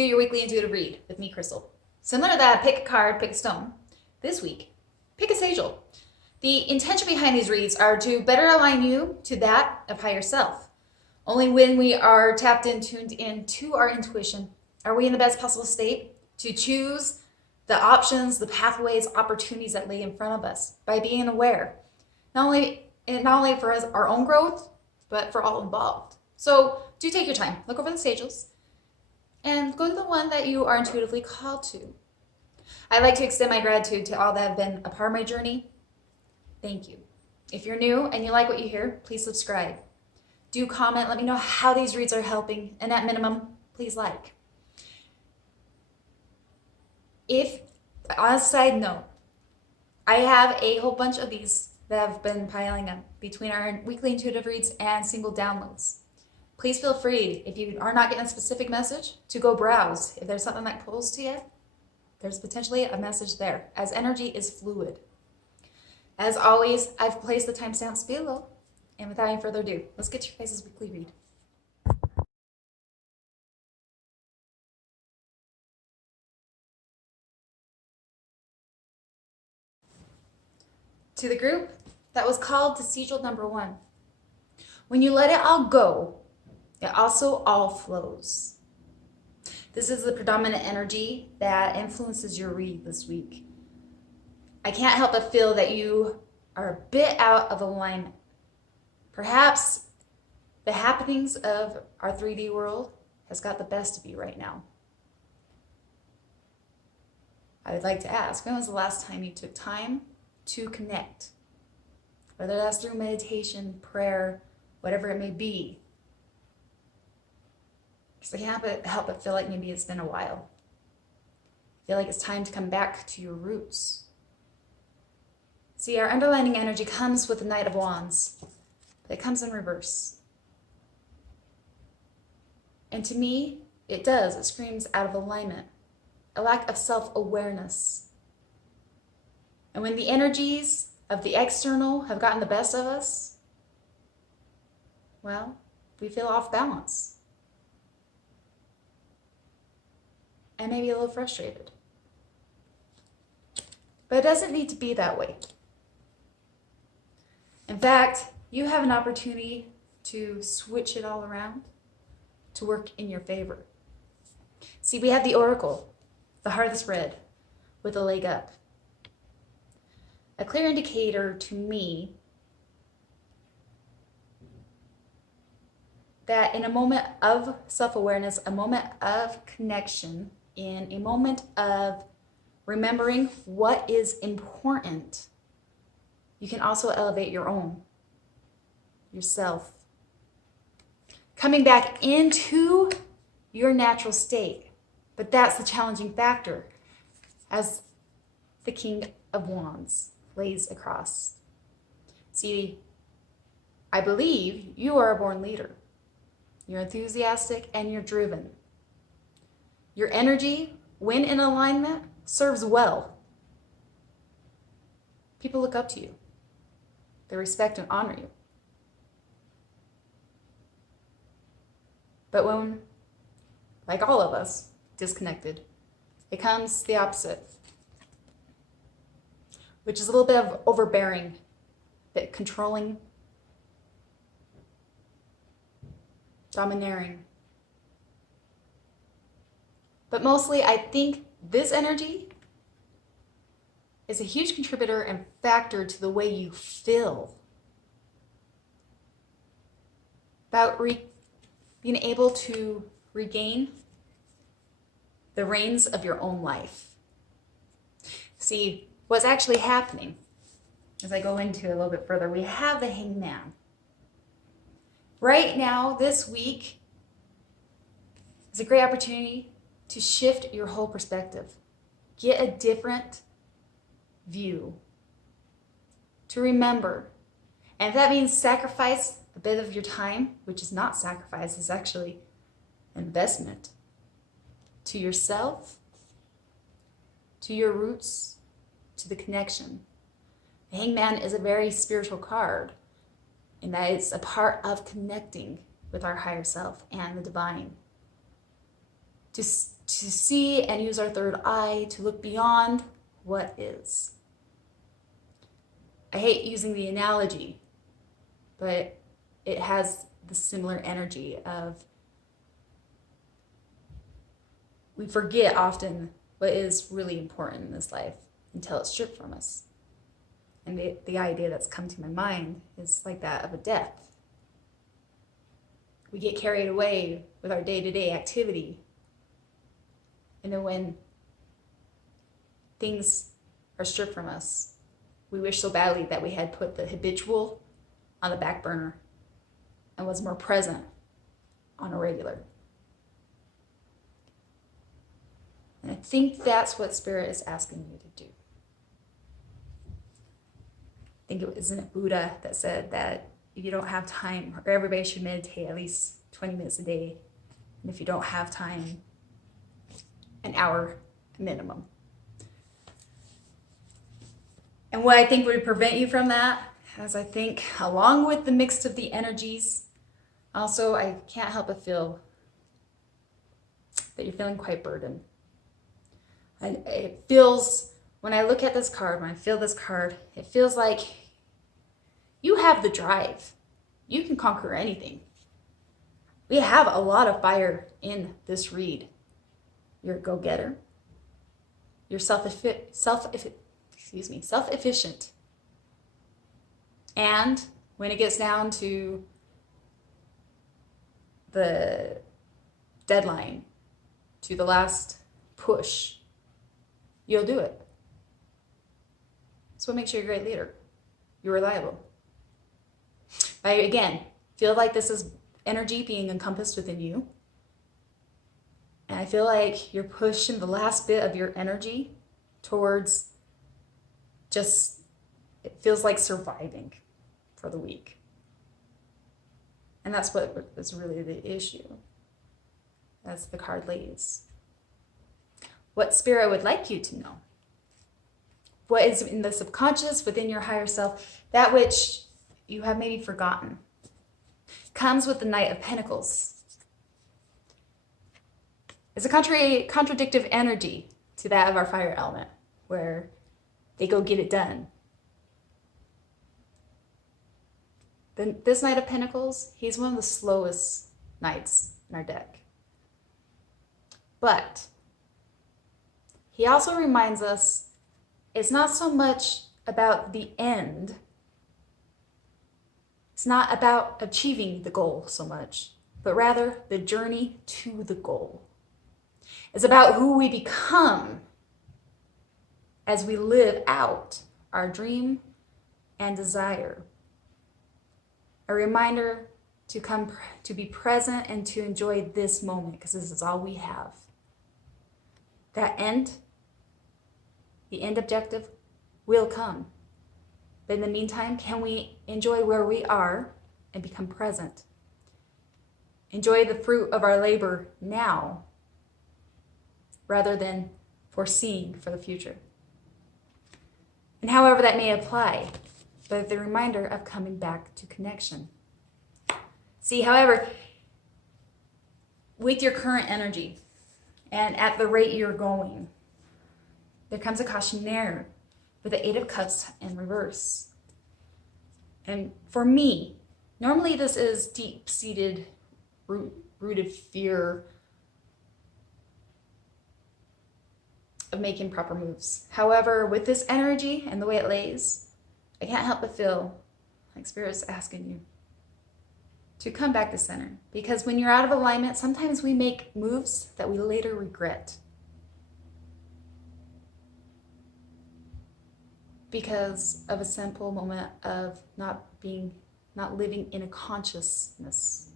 to your weekly intuitive read with me, Crystal. Similar to that, pick a card, pick a stone. This week, pick a Sigil. The intention behind these reads are to better align you to that of higher self. Only when we are tapped in, tuned into our intuition, are we in the best possible state to choose the options, the pathways, opportunities that lay in front of us by being aware. Not only for us, our own growth, but for all involved. So do take your time, look over the sigils, and go to the one that you are intuitively called to. I'd like to extend my gratitude to all that have been a part of my journey. Thank you. If you're new and you like what you hear, please subscribe. Do comment, let me know how these reads are helping, and at minimum, please like. On a side note, I have a whole bunch of these that have been piling up between our weekly intuitive reads and single downloads. Please feel free, if you are not getting a specific message, to go browse. If there's something that pulls to you, there's potentially a message there, as energy is fluid. As always, I've placed the timestamps below, and without any further ado, let's get to your guys' weekly read. To the group that was called to Sigil number 1. When you let it all go, it also all flows. This is the predominant energy that influences your read this week. I can't help but feel that you are a bit out of alignment. Perhaps the happenings of our 3D world has got the best of you right now. I would like to ask, when was the last time you took time to connect? Whether that's through meditation, prayer, whatever it may be. Because I can't help but feel like maybe it's been a while. I feel like it's time to come back to your roots. See, our underlining energy comes with the Knight of Wands, but it comes in reverse. And to me, it screams out of alignment, a lack of self-awareness. And when the energies of the external have gotten the best of us, well, we feel off balance. And maybe a little frustrated. But it doesn't need to be that way. In fact, you have an opportunity to switch it all around to work in your favor. See, we have the Oracle, the heart that's red, with a leg up. A clear indicator to me that in a moment of self-awareness, a moment of connection, in a moment of remembering what is important, you can also elevate yourself. Coming back into your natural state. But that's the challenging factor as the King of Wands lays across. See, I believe you are a born leader. You're enthusiastic and you're driven. Your energy, when in alignment, serves well. People look up to you. They respect and honor you. But when, like all of us, disconnected, it comes the opposite, which is a little bit of overbearing, a bit controlling, domineering. But mostly, I think this energy is a huge contributor and factor to the way you feel. About being able to regain the reins of your own life. See, what's actually happening, as I go into it a little bit further, we have the Hangman. Right now, this week, is a great opportunity to shift your whole perspective. Get a different view. To remember. And if that means sacrifice a bit of your time, which is not sacrifice, it's actually investment, to yourself, to your roots, to the connection. The Hangman is a very spiritual card, and that is a part of connecting with our higher self and the divine. to see and use our third eye to look beyond what is. I hate using the analogy, but it has the similar energy of we forget often what is really important in this life until it's stripped from us. And the idea that's come to my mind is like that of a death. We get carried away with our day-to-day activity. And then when things are stripped from us, we wish so badly that we had put the habitual on the back burner and was more present on a regular. And I think that's what Spirit is asking you to do. I think isn't it Buddha that said that if you don't have time, or everybody should meditate at least 20 minutes a day. And if you don't have time, an hour minimum. And what I think would prevent you from that, as I think, along with the mix of the energies, also I can't help but feel that you're feeling quite burdened. And it feels, when I look at this card, when I feel this card, it feels like you have the drive. You can conquer anything. We have a lot of fire in this read. You're a go-getter. You're self-efficient. And when it gets down to the deadline, to the last push, you'll do it. So what makes you a great leader? You're reliable. I, again, feel like this is energy being encompassed within you. And I feel like you're pushing the last bit of your energy towards just, it feels like surviving for the week. And that's what is really the issue, as the card lays. What Spirit would like you to know. What is in the subconscious, within your higher self, that which you have maybe forgotten, comes with the Knight of Pentacles. It's a contradictive energy to that of our fire element, where they go get it done. Then this Knight of Pentacles, he's one of the slowest knights in our deck. But he also reminds us it's not so much about the end. It's not about achieving the goal so much, but rather the journey to the goal. It's about who we become as we live out our dream and desire. A reminder to be present and to enjoy this moment, because this is all we have. That end, the end objective, will come. But in the meantime, can we enjoy where we are and become present? Enjoy the fruit of our labor now, rather than foreseeing for the future. And however that may apply, but the reminder of coming back to connection. See, however, with your current energy and at the rate you're going, there comes a cautionnaire with the Eight of Cups in reverse. And for me, normally this is deep-seated, rooted fear of making proper moves. However, with this energy and the way it lays, I can't help but feel like Spirit's asking you to come back to center. Because when you're out of alignment, sometimes we make moves that we later regret. Because of a simple moment of not living in a consciousness.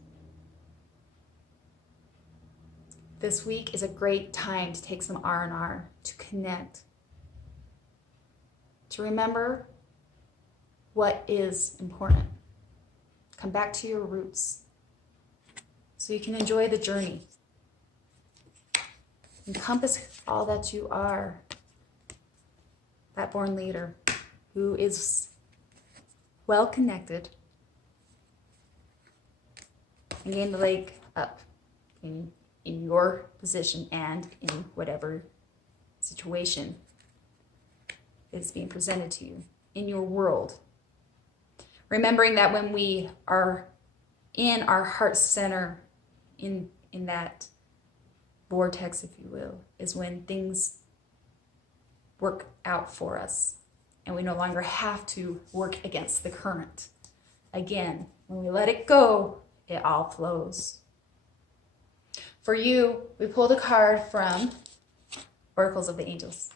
This week is a great time to take some R&R, to connect, to remember what is important. Come back to your roots so you can enjoy the journey. Encompass all that you are, that born leader who is well connected. And gain the leg up. Okay. in your position and in whatever situation is being presented to you in your world. Remembering that when we are in our heart center, in that vortex, if you will, is when things work out for us and we no longer have to work against the current. Again, when we let it go, it all flows. For you, we pulled a card from Oracles of the Angels.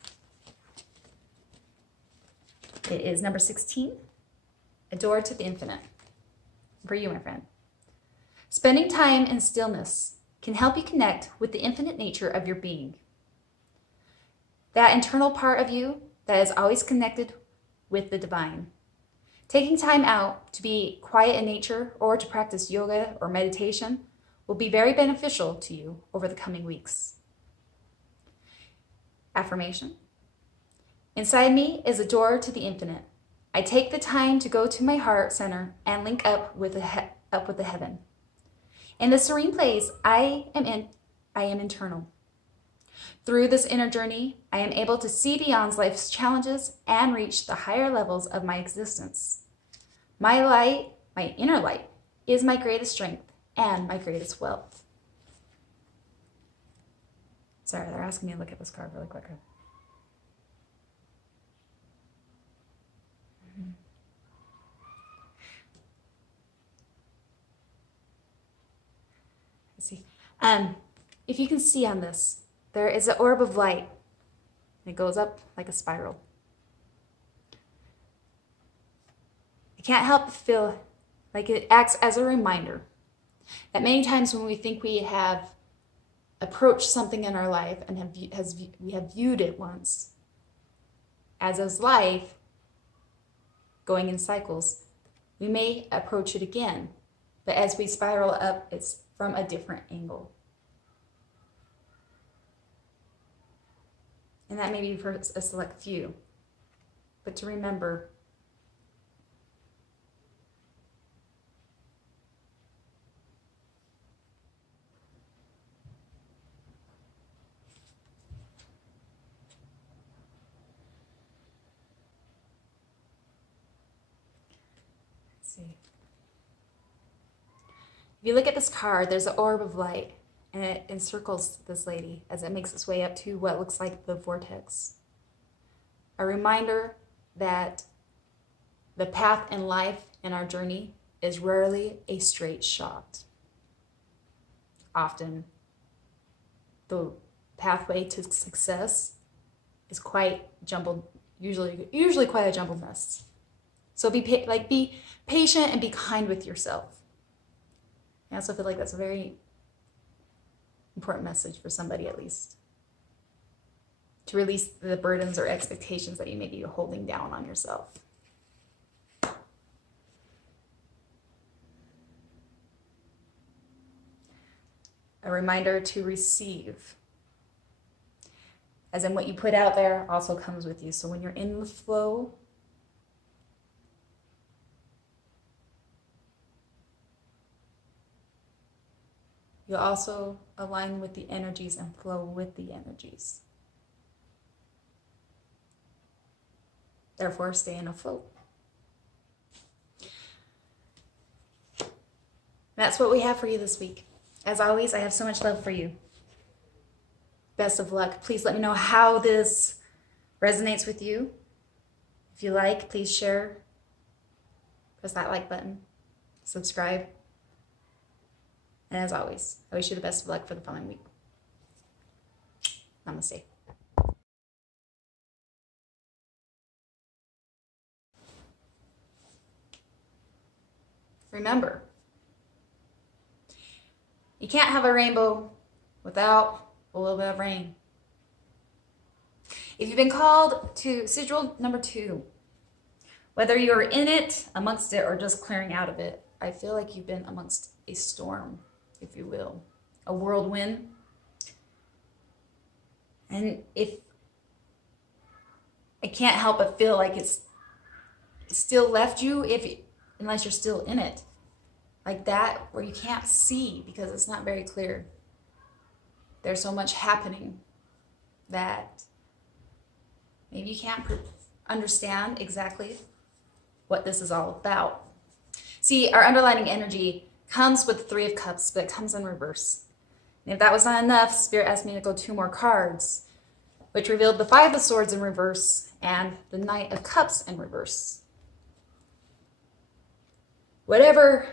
It is number 16, A Door to the Infinite. For you, my friend. Spending time in stillness can help you connect with the infinite nature of your being. That internal part of you that is always connected with the divine. Taking time out to be quiet in nature or to practice yoga or meditation will be very beneficial to you over the coming weeks. Affirmation. Inside me is a door to the infinite. I take the time to go to my heart center and link up with the heaven. In the serene place I am internal. Through this inner journey, I am able to see beyond life's challenges and reach the higher levels of my existence. My light, my inner light, is my greatest strength and my greatest wealth. Sorry, they're asking me to look at this card really quick. Let's see. If you can see on this, there is an orb of light. It goes up like a spiral. I can't help but feel like it acts as a reminder that many times when we think we have approached something in our life and we have viewed it once as life going in cycles, we may approach it again, but as we spiral up, it's from a different angle. And that may be for a select few, but to remember, see. If you look at this card, there's an orb of light, and it encircles this lady as it makes its way up to what looks like the vortex. A reminder that the path in life and our journey is rarely a straight shot. Often, the pathway to success is quite jumbled, usually quite a jumbled mess. So be patient and be kind with yourself. I also feel like that's a very important message for somebody, at least, to release the burdens or expectations that you may be holding down on yourself. A reminder to receive, as in what you put out there also comes with you. So when you're in the flow, you'll also align with the energies and flow with the energies. Therefore, stay in a flow. That's what we have for you this week. As always, I have so much love for you. Best of luck. Please let me know how this resonates with you. If you like, please share. Press that like button. Subscribe. And as always, I wish you the best of luck for the following week. Namaste. Remember, you can't have a rainbow without a little bit of rain. If you've been called to Sigil number 2, whether you're in it, amongst it, or just clearing out of it, I feel like you've been amongst a storm, if you will, a whirlwind. And if I can't help but feel like it's still left you, unless you're still in it, like that, where you can't see because it's not very clear. there's so much happening that maybe you can't understand exactly what this is all about. See, our underlining energy comes with the Three of Cups, but it comes in reverse. And if that was not enough, Spirit asked me to go 2 more cards, which revealed the Five of Swords in reverse and the Knight of Cups in reverse. Whatever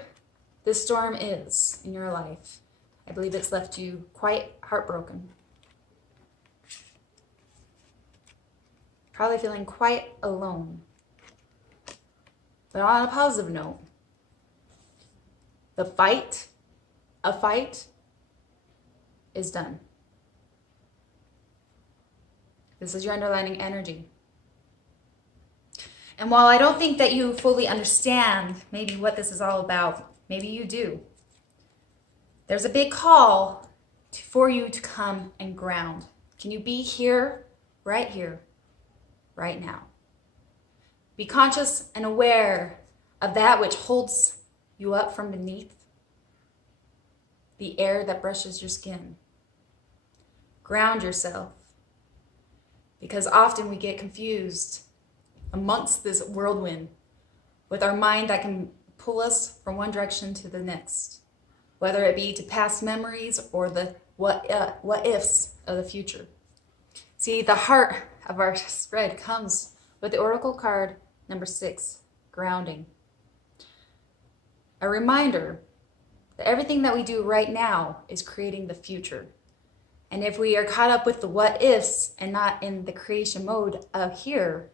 this storm is in your life, I believe it's left you quite heartbroken. Probably feeling quite alone. But on a positive note, a fight is done. This is your underlining energy. And while I don't think that you fully understand maybe what this is all about, maybe you do, there's a big call for you to come and ground. Can you be here, right now? Be conscious and aware of that which holds you up from beneath, the air that brushes your skin. Ground yourself, because often we get confused amongst this whirlwind with our mind that can pull us from one direction to the next, whether it be to past memories or the what ifs of the future. See, the heart of our spread comes with the Oracle card number 6, grounding. A reminder that everything that we do right now is creating the future. And if we are caught up with the what ifs and not in the creation mode of here,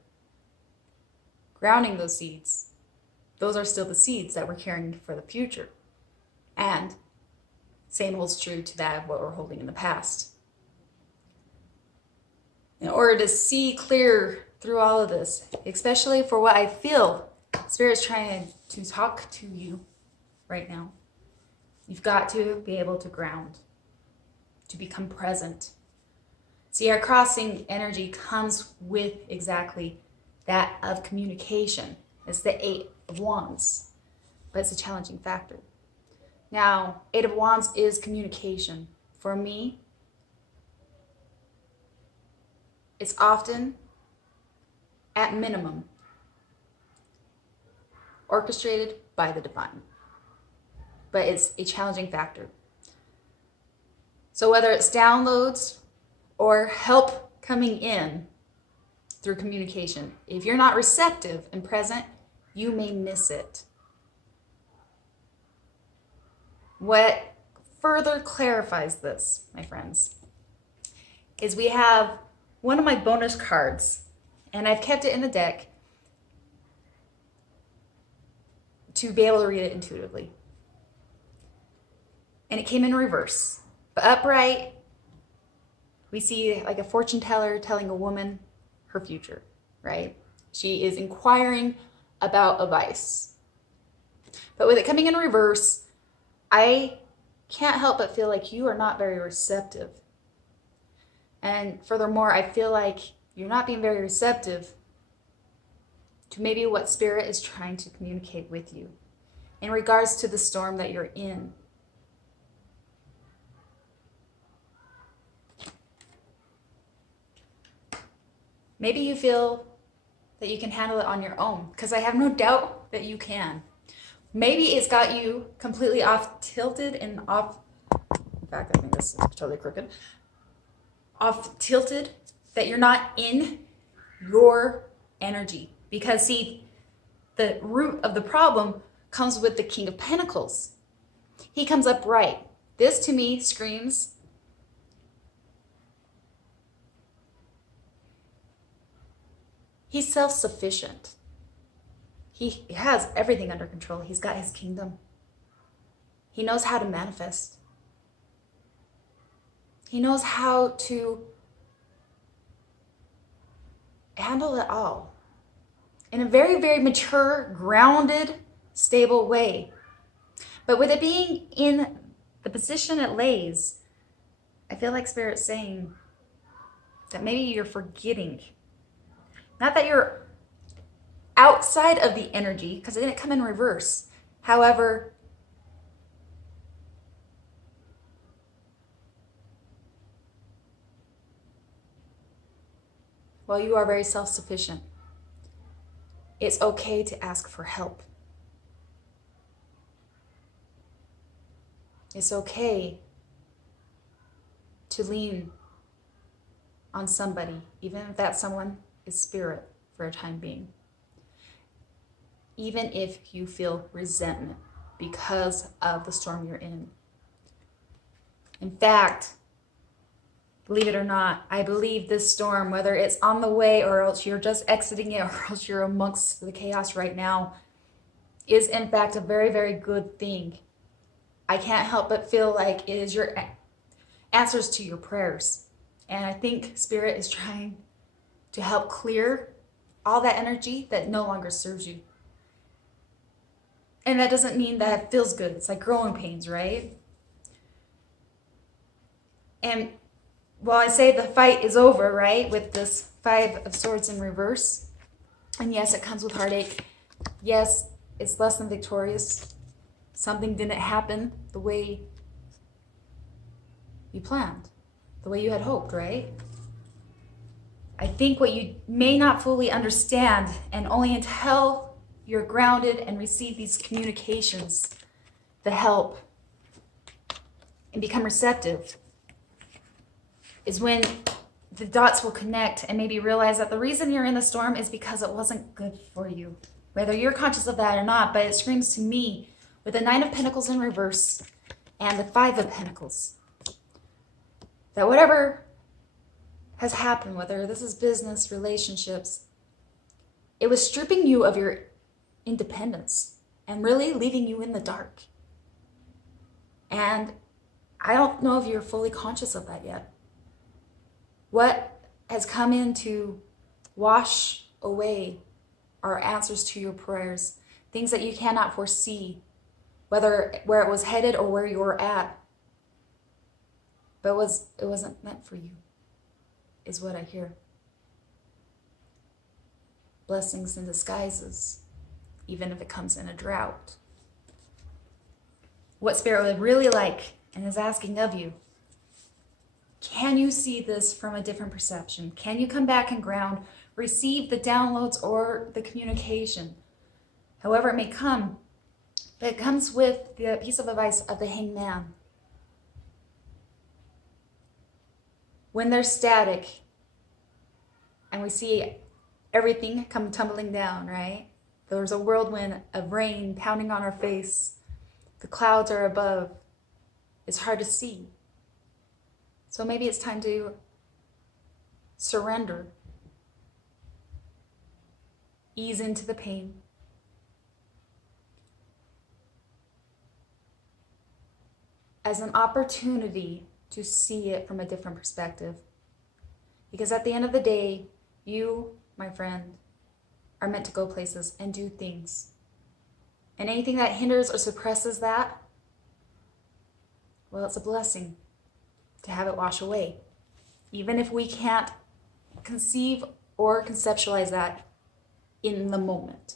grounding those seeds, those are still the seeds that we're carrying for the future. And same holds true to that of what we're holding in the past. In order to see clear through all of this, especially for what I feel Spirit's trying to talk to you right now, you've got to be able to ground, to become present. See, our crossing energy comes with exactly that of communication. It's the 8 of Wands, but it's a challenging factor. Now, 8 of Wands is communication. For me, it's often, at minimum, orchestrated by the divine. But it's a challenging factor. So whether it's downloads or help coming in through communication, if you're not receptive and present, you may miss it. What further clarifies this, my friends, is we have one of my bonus cards, and I've kept it in the deck to be able to read it intuitively. And it came in reverse. But upright, we see like a fortune teller telling a woman her future, right? She is inquiring about advice. But with it coming in reverse, I can't help but feel like you are not very receptive. And furthermore, I feel like you're not being very receptive to maybe what Spirit is trying to communicate with you in regards to the storm that you're in. Maybe you feel that you can handle it on your own, because I have no doubt that you can. Maybe it's got you completely off tilted and off, in fact, I think this is totally crooked, off tilted, that you're not in your energy. Because see, the root of the problem comes with the King of Pentacles. He comes up right. This to me screams he's self-sufficient. He has everything under control. He's got his kingdom. He knows how to manifest. He knows how to handle it all in a very, very mature, grounded, stable way. But with it being in the position it lays, I feel like Spirit's saying that maybe you're forgetting. Not that you're outside of the energy, because it didn't come in reverse. However, while you are very self-sufficient, it's okay to ask for help. It's okay to lean on somebody, even if that someone is spirit for a time being. Even if you feel resentment because of the storm you're in. In fact, believe it or not, I believe this storm, whether it's on the way or else you're just exiting it or else you're amongst the chaos right now, is in fact a very, very good thing. I can't help but feel like it is your answers to your prayers. And I think Spirit is trying to help clear all that energy that no longer serves you. And that doesn't mean that it feels good. It's like growing pains, right? And while I say the fight is over, right, with this 5 of Swords in reverse, and yes, it comes with heartache. Yes, it's less than victorious. Something didn't happen the way you planned, the way you had hoped, right? I think what you may not fully understand, and only until you're grounded and receive these communications, the help, and become receptive, is when the dots will connect and maybe realize that the reason you're in the storm is because it wasn't good for you. Whether you're conscious of that or not, but it screams to me with the 9 of Pentacles in reverse and the 5 of Pentacles, that whatever has happened, whether this is business, relationships, it was stripping you of your independence and really leaving you in the dark. And I don't know if you're fully conscious of that yet. What has come in to wash away are answers to your prayers, things that you cannot foresee, whether where it was headed or where you were at. But it wasn't meant for you, is what I hear. Blessings in disguises, even if it comes in a drought. What Spirit would really like and is asking of you, can you see this from a different perception? Can you come back and ground, receive the downloads or the communication, however it may come? But it comes with the piece of advice of the Hanged Man. When they're static and we see everything come tumbling down, right? There's a whirlwind of rain pounding on our face. The clouds are above. It's hard to see. So maybe it's time to surrender. Ease into the pain. As an opportunity to see it from a different perspective. Because at the end of the day, you, my friend, are meant to go places and do things. And anything that hinders or suppresses that, well, it's a blessing to have it wash away. Even if we can't conceive or conceptualize that in the moment.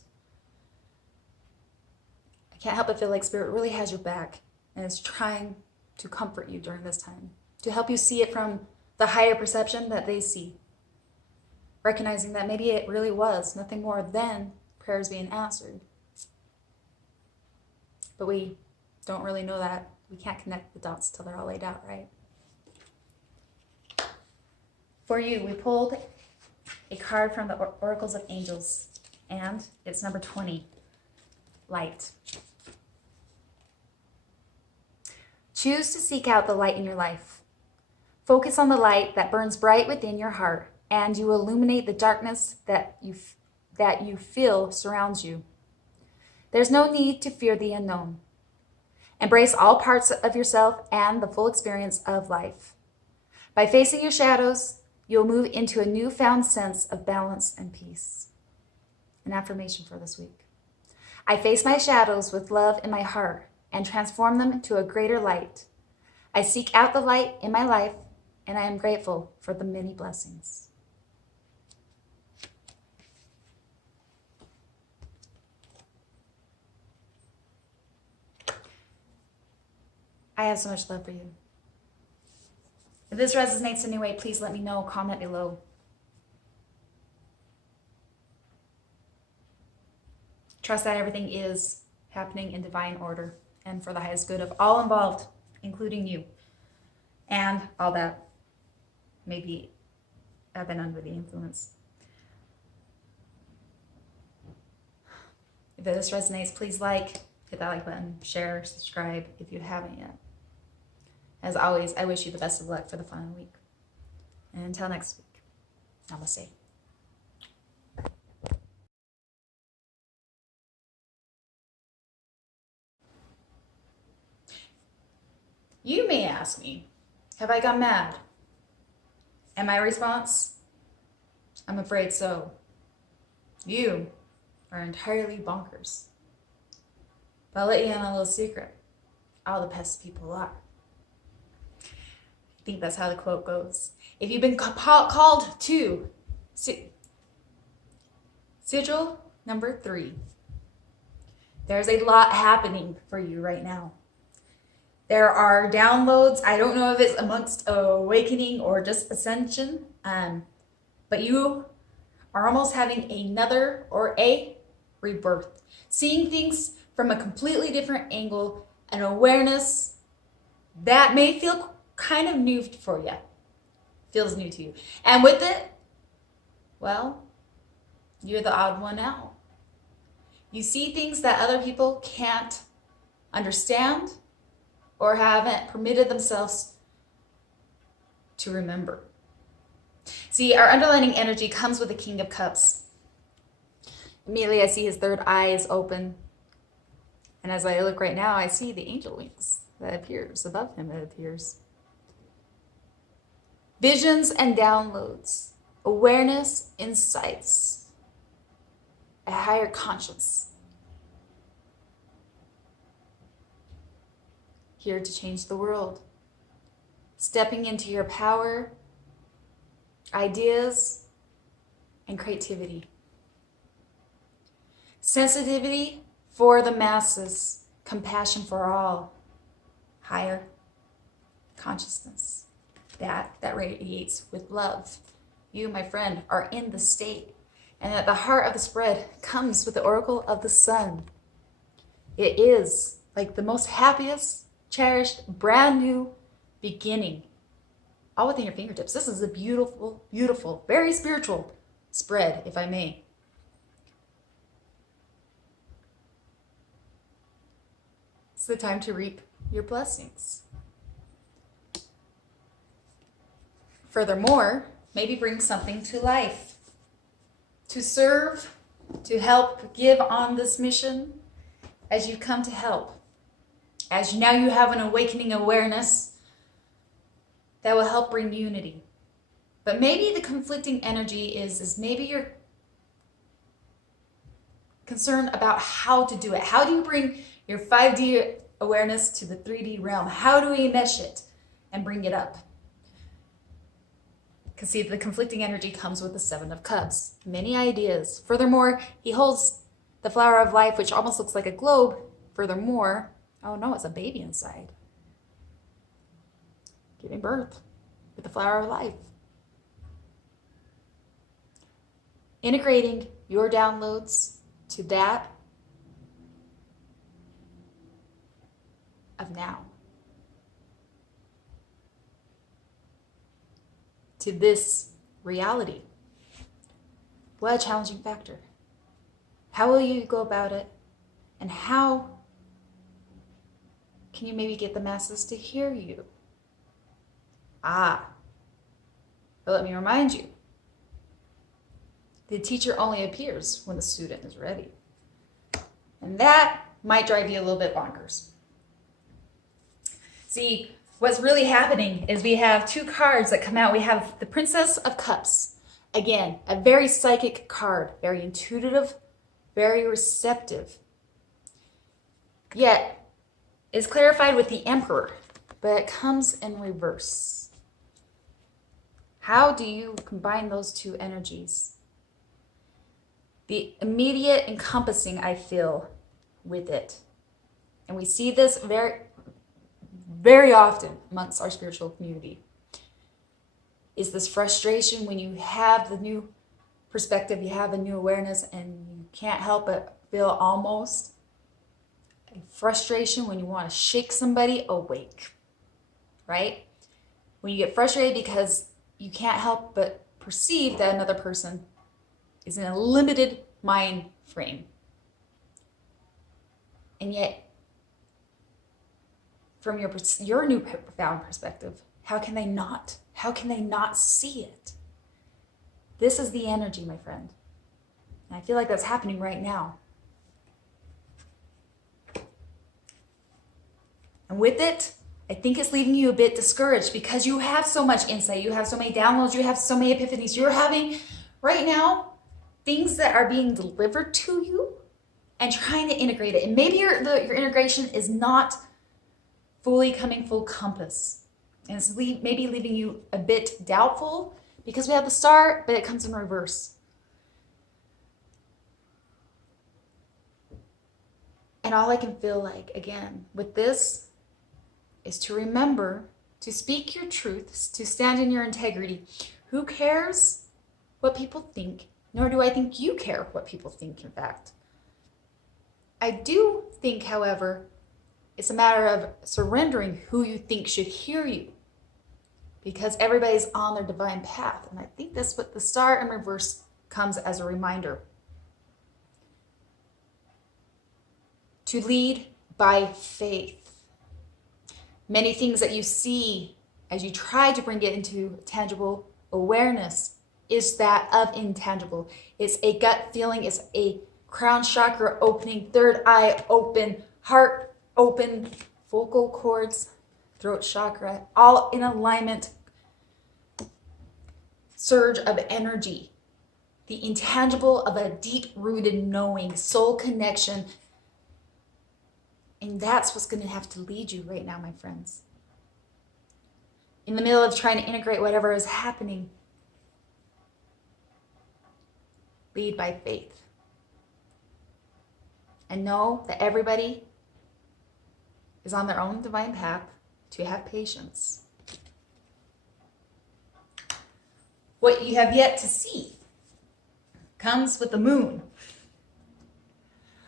I can't help but feel like Spirit really has your back and is trying to comfort you during this time, to help you see it from the higher perception that they see. Recognizing that maybe it really was nothing more than prayers being answered. But we don't really know that. We can't connect the dots till they're all laid out, right? For you, we pulled a card from the Oracles of Angels, and it's number 20, Light. Choose to seek out the light in your life. Focus on the light that burns bright within your heart, and you illuminate the darkness that you feel surrounds you. There's no need to fear the unknown. Embrace all parts of yourself and the full experience of life. By facing your shadows, you'll move into a newfound sense of balance and peace. An affirmation for this week. I face my shadows with love in my heart and transform them into a greater light. I seek out the light in my life, and I am grateful for the many blessings. I have so much love for you. If this resonates in any way, please let me know. Comment below. Trust that everything is happening in divine order and for the highest good of all involved, including you, and all that maybe have been under the influence. If this resonates, please hit that like button, share, subscribe if you haven't yet. As always, I wish you the best of luck for the final week. And until next week, namaste. You may ask me, have I gone mad? And my response? I'm afraid so. You are entirely bonkers. But I'll let you in on a little secret. All the best people are. I think that's how the quote goes. If you've been called to Sigil number 3, there's a lot happening for you right now. There are downloads. I don't know if it's amongst awakening or just ascension, but you are almost having another or a rebirth. Seeing things from a completely different angle, an awareness that may feel kind of new for you. Feels new to you. And with it, well, you're the odd one out. You see things that other people can't understand or haven't permitted themselves to remember. See, our underlining energy comes with the King of Cups. Immediately I see his third eye is open. And as I look right now, I see the angel wings that appears above him. It appears. Visions and downloads, awareness, insights, a higher conscience. Here to change the world. Stepping into your power, ideas, and creativity. Sensitivity for the masses, compassion for all, higher consciousness. That radiates with love. You, my friend, are in the state. And at the heart of the spread comes with the oracle of the sun. It is like the most happiest, cherished, brand new beginning. All within your fingertips. This is a beautiful, beautiful, very spiritual spread, if I may. It's the time to reap your blessings. Furthermore, maybe bring something to life. To serve, to help give on this mission as you come to help. As now you have an awakening awareness that will help bring unity. But maybe the conflicting energy is maybe you're concerned about how to do it. How do you bring your 5D awareness to the 3D realm? How do we mesh it and bring it up? Because see, the conflicting energy comes with the 7 of Cups. Many ideas. Furthermore, he holds the flower of life, which almost looks like a globe. Furthermore, oh no, it's a baby inside. Giving birth with the flower of life. Integrating your downloads to that of now. To this reality. What a challenging factor. How will you go about it? And how can you maybe get the masses to hear you? But let me remind you, the teacher only appears when the student is ready. And that might drive you a little bit bonkers. See, what's really happening is we have 2 cards that come out. We have the Princess of Cups. Again, a very psychic card, very intuitive, very receptive. Yet, it's clarified with the Emperor, but it comes in reverse. How do you combine those 2 energies? The immediate encompassing, I feel, with it. And we see this very often amongst our spiritual community, is this frustration when you have the new perspective, you have the new awareness, and you can't help but feel almost a frustration when you want to shake somebody awake, right? When you get frustrated because you can't help but perceive that another person is in a limited mind frame. And yet, from your new profound perspective, how can they not? How can they not see it? This is the energy, my friend. And I feel like that's happening right now. And with it, I think it's leaving you a bit discouraged because you have so much insight. You have so many downloads. You have so many epiphanies. You're having, right now, things that are being delivered to you and trying to integrate it. And maybe your integration is not fully coming full compass. And it's maybe leaving you a bit doubtful because we have the star, but it comes in reverse. And all I can feel like, again, with this, is to remember to speak your truths, to stand in your integrity. Who cares what people think? Nor do I think you care what people think, in fact. I do think, however, it's a matter of surrendering who you think should hear you. Because everybody's on their divine path. And I think that's what the star in reverse comes as a reminder. To lead by faith. Many things that you see as you try to bring it into tangible awareness is that of intangible. It's a gut feeling. It's a crown chakra opening, third eye open, heart open, vocal cords, throat chakra, all in alignment. Surge of energy. The intangible of a deep-rooted knowing, soul connection. And that's what's going to have to lead you right now, my friends. In the middle of trying to integrate whatever is happening, lead by faith. And know that everybody is on their own divine path to have patience. What you have yet to see comes with the moon,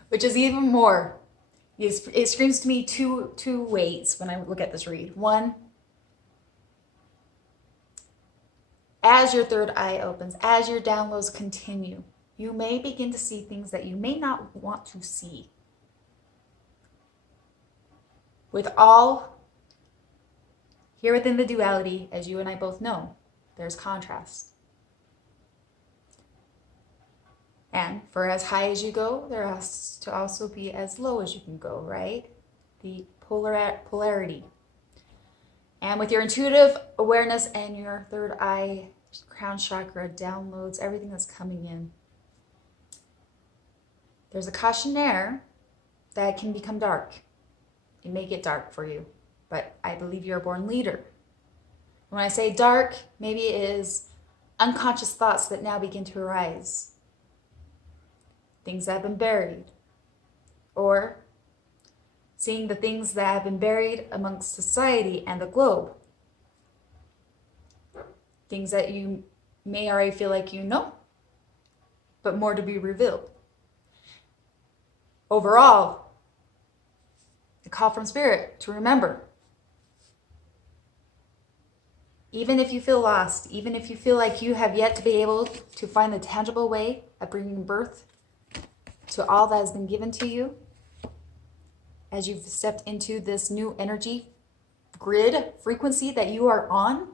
which is even more. It screams to me two ways when I look at this read. One, as your third eye opens, as your downloads continue, you may begin to see things that you may not want to see. With all, here within the duality, as you and I both know, there's contrast. And for as high as you go, there has to also be as low as you can go, right? The polarity. And with your intuitive awareness and your third eye, crown chakra, downloads, everything that's coming in, there's a cautionnaire that can become dark. It may get dark for you, but I believe you're a born leader. When I say dark, maybe it is unconscious thoughts that now begin to arise. Things that have been buried. Or seeing the things that have been buried amongst society and the globe. Things that you may already feel like you know, but more to be revealed. Overall, a call from Spirit to remember, even if you feel lost, even if you feel like you have yet to be able to find the tangible way of bringing birth to all that has been given to you, as you've stepped into this new energy grid frequency that you are on,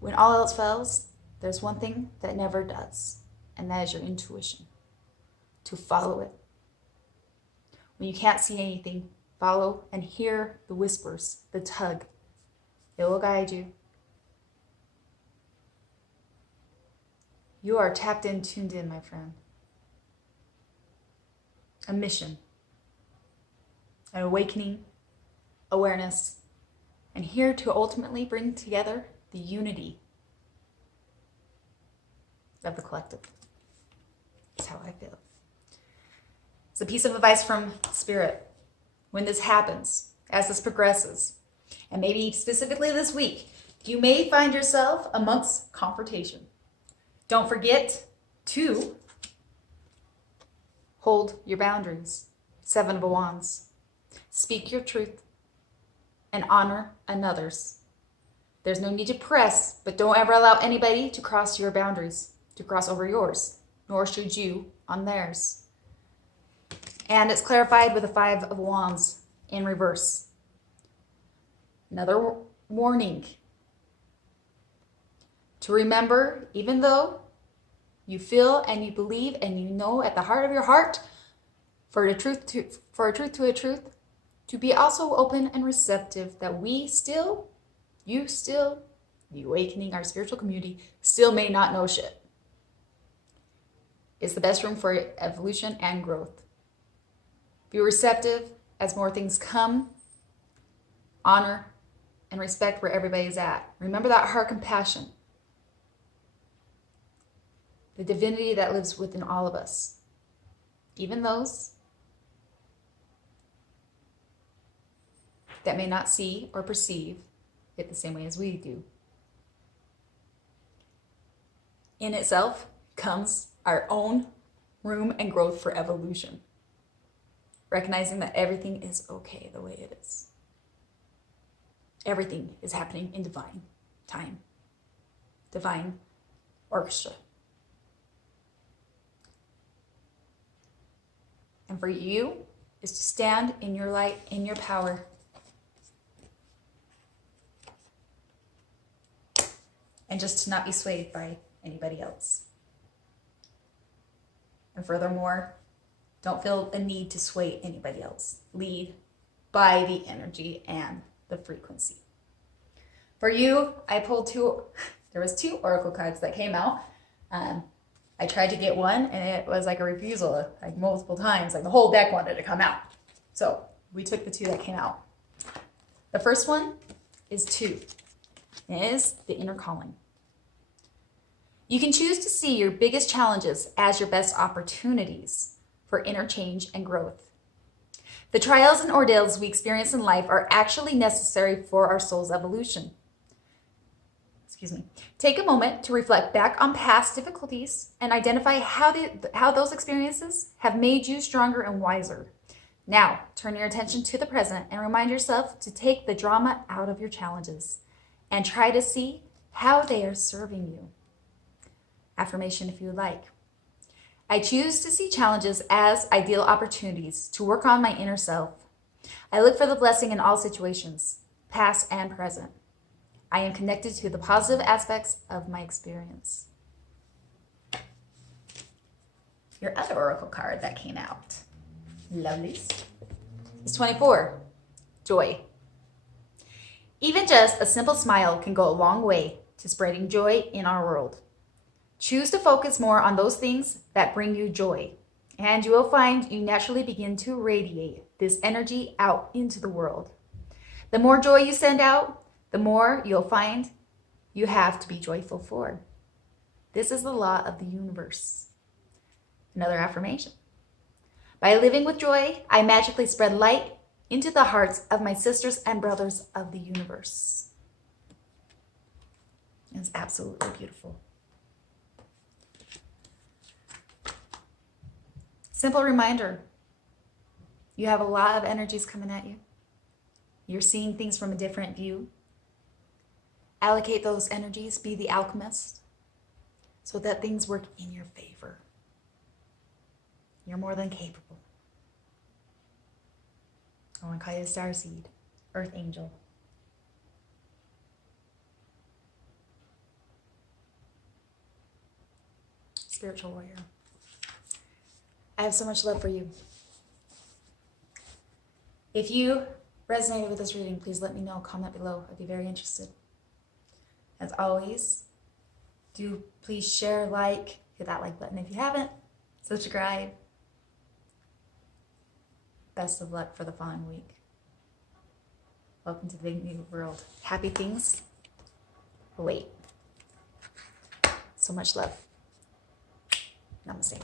when all else fails, there's one thing that never does, and that is your intuition. To follow it. When you can't see anything, follow and hear the whispers, the tug. It will guide you. You are tapped in, tuned in, my friend. A mission, an awakening, awareness, and here to ultimately bring together the unity of the collective. That's how I feel. It's a piece of advice from Spirit. When this happens, as this progresses, and maybe specifically this week, you may find yourself amongst confrontation. Don't forget to hold your boundaries. 7 of Wands. Speak your truth and honor another's. There's no need to press, but don't ever allow anybody to cross your boundaries, to cross over yours, nor should you on theirs. And it's clarified with the 5 of Wands in reverse. Another warning. To remember, even though you feel and you believe and you know at the heart of your heart, for a truth to a truth, to be also open and receptive that the awakening, our spiritual community, still may not know shit. It's the best room for evolution and growth. Be receptive as more things come. Honor and respect where everybody's at. Remember that heart compassion. The divinity that lives within all of us. Even those that may not see or perceive it the same way as we do. In itself comes our own room and growth for evolution. Recognizing that everything is okay the way it is. Everything is happening in divine time. Divine orchestra. And for you is to stand in your light, in your power. And just to not be swayed by anybody else. And furthermore, don't feel a need to sway anybody else. Lead by the energy and the frequency. For you, I pulled there was 2 oracle cards that came out. I tried to get one and it was like a refusal, like multiple times, like the whole deck wanted to come out. So we took the 2 that came out. The first one is 2. It is the inner calling. You can choose to see your biggest challenges as your best opportunities for inner change and growth. The trials and ordeals we experience in life are actually necessary for our soul's evolution. Take a moment to reflect back on past difficulties and identify how those experiences have made you stronger and wiser. Now, turn your attention to the present and remind yourself to take the drama out of your challenges and try to see how they are serving you. Affirmation if you would like. I choose to see challenges as ideal opportunities to work on my inner self. I look for the blessing in all situations, past and present. I am connected to the positive aspects of my experience. Your other oracle card that came out, lovelies, is 24, joy. Even just a simple smile can go a long way to spreading joy in our world. Choose to focus more on those things that bring you joy, and you will find you naturally begin to radiate this energy out into the world. The more joy you send out, the more you'll find you have to be joyful for. This is the law of the universe. Another affirmation. By living with joy, I magically spread light into the hearts of my sisters and brothers of the universe. It's absolutely beautiful. Simple reminder, you have a lot of energies coming at you. You're seeing things from a different view. Allocate those energies, be the alchemist, so that things work in your favor. You're more than capable. I want to call you a starseed, earth angel. Spiritual warrior. I have so much love for you. If you resonated with this reading, please let me know. Comment below. I'd be very interested. As always, do please share, like, hit that like button if you haven't. Subscribe. Best of luck for the following week. Welcome to the big new world. Happy things await. So much love. Namaste.